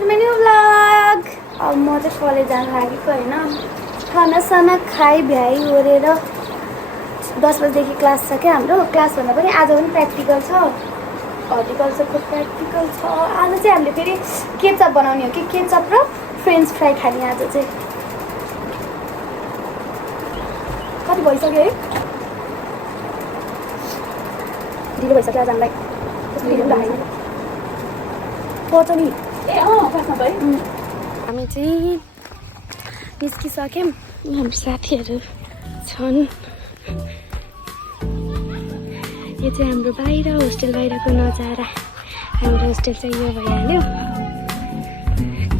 To my new vlog. अब म चाहिँ कलेज जान लागेको होइन। खानासाना खाइ भ्याइ ओरेर 10 बजीदेखि क्लास छ क्या हाम्रो। क्लास भन्दा पनि आज पनि प्र्याक्टिकल छ, हर्टिकल्चरको प्र्याक्टिकल छ। आज चाहिँ हामीले फेरि केचप बनाउने हो कि केचप र फ्रेन्च फ्राई खाने आज चाहिँ। कति भइसक्यो है, ढिलो भइसक्यो आज हामीलाई। पर्छ नि हामी चाहिँ निस्किसक्यौँ। हाम्रो साथीहरू छन्। यो चाहिँ हाम्रो बाहिर होस्टेल बाहिरको नजारा। हाम्रो होस्टेल चाहिँ यो भइहाल्यो।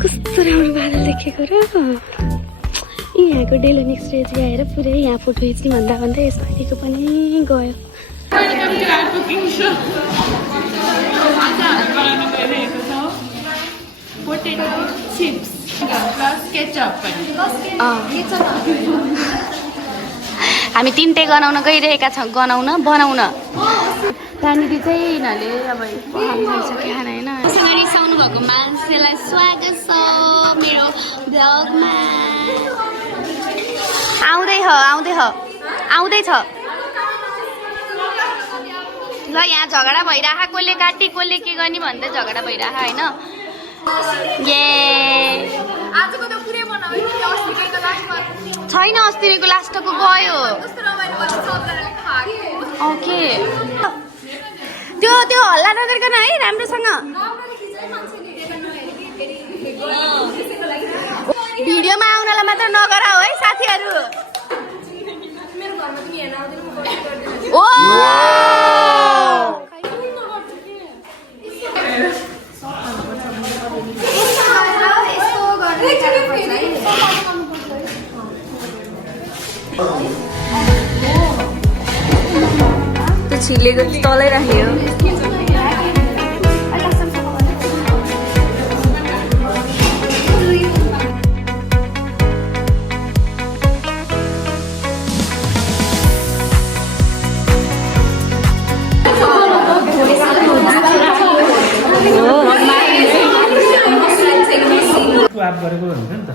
कस्तो राम्रो बादल देखेको र यहाँको डेलोनिक्स रेज गएर पुरै यहाँ फोटो खिच्ने भन्दा भन्दै यसपालिको पनि गयो। हामी तिनटै बनाउन गइरहेका छौँ। बनाउन त्यहाँनिर चाहिँ यिनीहरूले अब खाना होइन रिसाउनु भएको मान्छेलाई स्वागत छ मेरो भ्लगमा। आउँदैछ ल। यहाँ झगडा भइरह, कसले काटी कसले के गर्ने भन्दै झगडा भइरह होइन। छैन, अस्तिको लास्टको गयो। ओके त्यो हल्ला नगरिकन है, राम्रोसँग भिडियोमा आउनलाई मात्र नगराऊ है साथीहरू। ओ त्यो छिलेको तलै राख्यो। आप गरेको हुन्छ नि त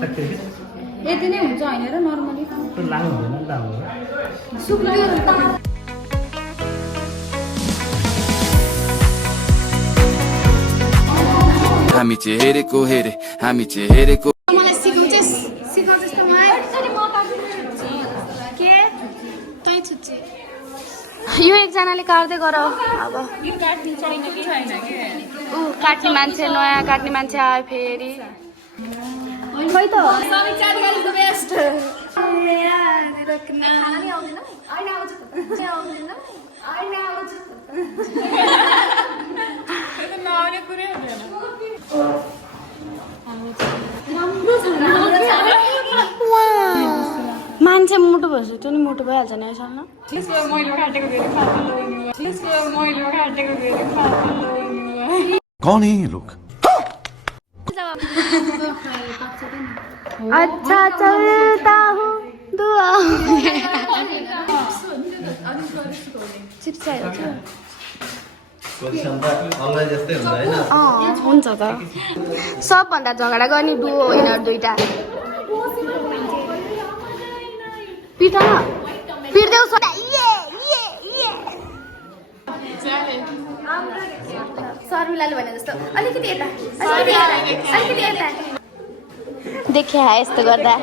सक्यो कि यति नै हुन्छ हैन र नर्मली त लामो हुँदैन लामो सुक्यो हामी चाहिँ हेरेको मलाई सिकाउँछस् त मलाई के तै छुच्ची यो एकजनाले काट्दै गर। अब काट्ने मान्छे, नयाँ काट्ने मान्छे आयो फेरि। खै त मान्छे मोटो भएछ, त्यो नि मोटो भइहाल्छ नि यसो न। कौन है ये लोग? अच्छा चलता हूँ दुआ। चिप्स हुन्छ त। सबभन्दा झगडा गर्ने डुओ होइन दुईटा। पिट न पिट्देऊ शर्मिलाले भने जस्तो अलिकति यता अलिकति यता देखिया यस्तो गर्दा।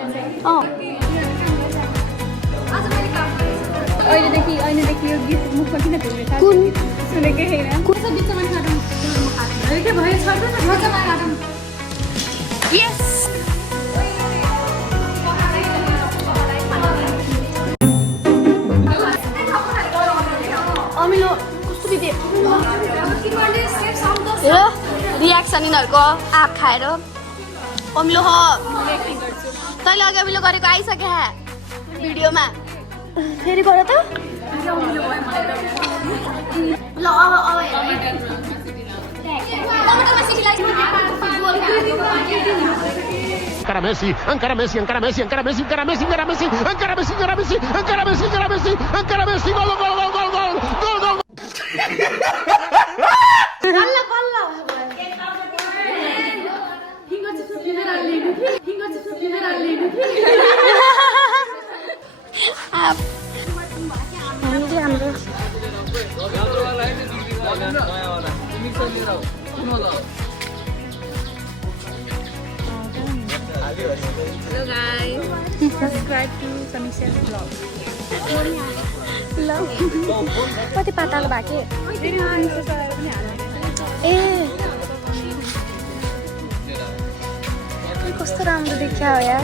अहिलेदेखि यो गीत मुखमा किन भिड्छ कुन सुनेकै छैन। कुन चाहिँ बिचमा काटौँ के भयो छोड्नु न मजामा काटौँ। यस अमिलो कस्तो बिते रियाक्सन यिनीहरूको आँप खाएर। अमिलो हो तैँले अघि अमिलो गरेको आइसक्यो भिडियोमा। फेरि गर त ल। अब Ankara Messi, Ankara Messi, Ankara Messi, Ankara Messi, Ankara Messi, Ankara Messi, Ankara Messi, Ankara Messi, Ankara Messi, Ankara Messi, Ankara Messi, gol, gol, gol, gol, gol, gol, gol. Hello guys, subscribe to Samisha's vlog. ल कति पातलो भएको ए कस्तो राम्रो देखिया हो यार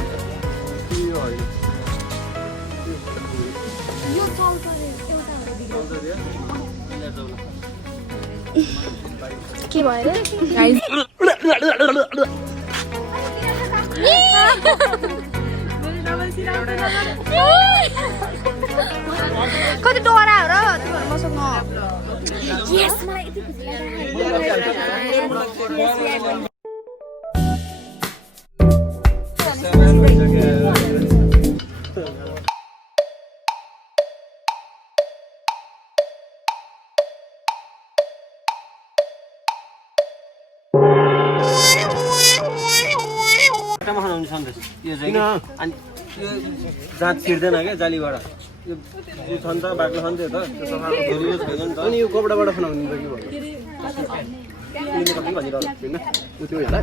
के भयो रे कति डरा हो र तिमीहरू मसँग यस मलाई यति खुसी लाग्यो यो चाहिँ अनि यो जात छिर्दैन क्या जालीबाट यो छ नि त बाक्लो छ नि त्यो त त्यो सफाको धुलो छैन नि त अनि यो कपडाबाट बनाउने त के भयो भनिरहनु होइन त्यो हेर्दा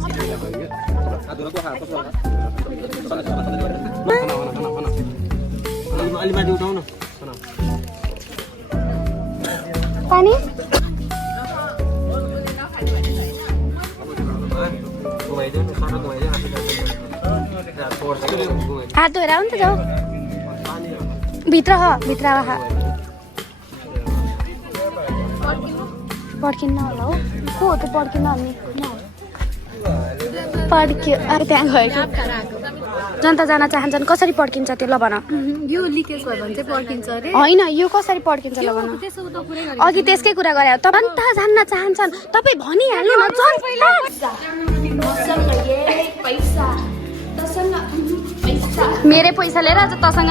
आधुराको खाएको छ अलि माथि उठाउन पानी हात धोएर आऊ नि त जाऊ भित्र पड्किन्न होला हो को हो त्यो पड्किन्न अनि पड्क्यो अब त्यहाँ गयो कि जनता जान चाहन्छन् कसरी पड्किन्छ त्यो ल भन यो लिकेज भयो भने चाहिँ पर्किन्छ अरे होइन यो कसरी पड्किन्छ ल भन त्यसो त पुरै गरे अघि त्यसकै कुरा गरे जनता जान्न चाहन्छन् तपाईँ भनिहाल्नु न मेरै पैसा लिएर आज तसँग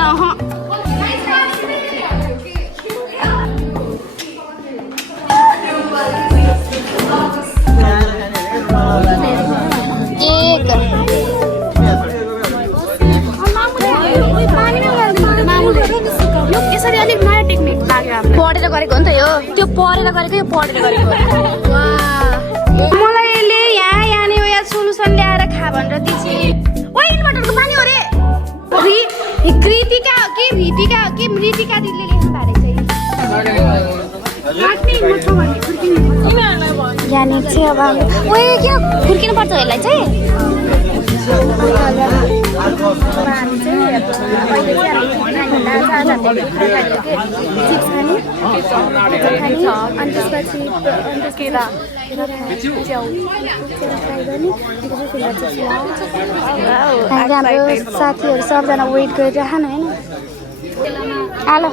यसरी अलिक नयाँ टेक्निक लाग्यो पढेर गरेको हो नि त यो त्यो पढेर गरेको यो पढेर गरेको मलाई यसले यहाँनिर यहाँ सोलुसन ल्याएर खा भनेर दिन्छ ओ इन्भर्टरको पानी हो रे कृतिका हो कि रीतिका हो कि मृतिका दिदीले लेख्नु भएको यहाँनिर चाहिँ अब ओ क्या खुर्किनु पर्छ यसलाई चाहिँ अनि त्यसपछि हाम्रो साथीहरू सबजना वेट गरेर खानु होइन हेलो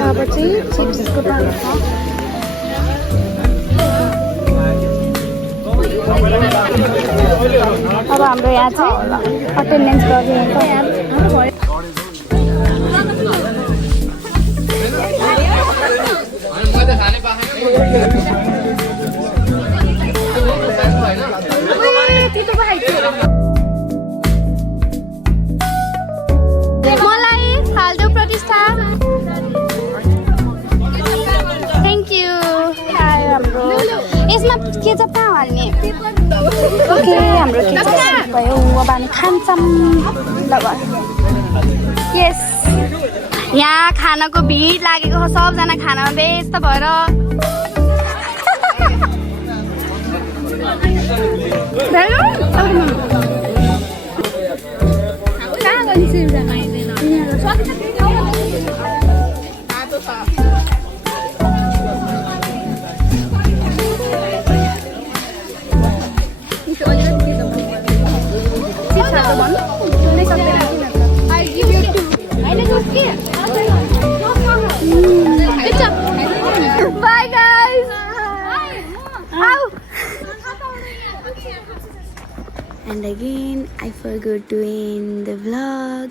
अब चाहिँ चिप्सको पानी छ अब हाम्रो यहाँ चाहिँ अटेन्डेन्स गरिदिन्छ मलाई हाल्देऊ प्रतिष्ठा थ्याङ्क यू हाम्रो यसमा केचप कहाँ हाल्ने ओके हाम्रो केचप भयो अब हामी खान्छौँ ल यस यहाँ खानाको भिड लागेको छ सबजना खानामा व्यस्त भएर Bye guys. And again, I forgot to end the vlog.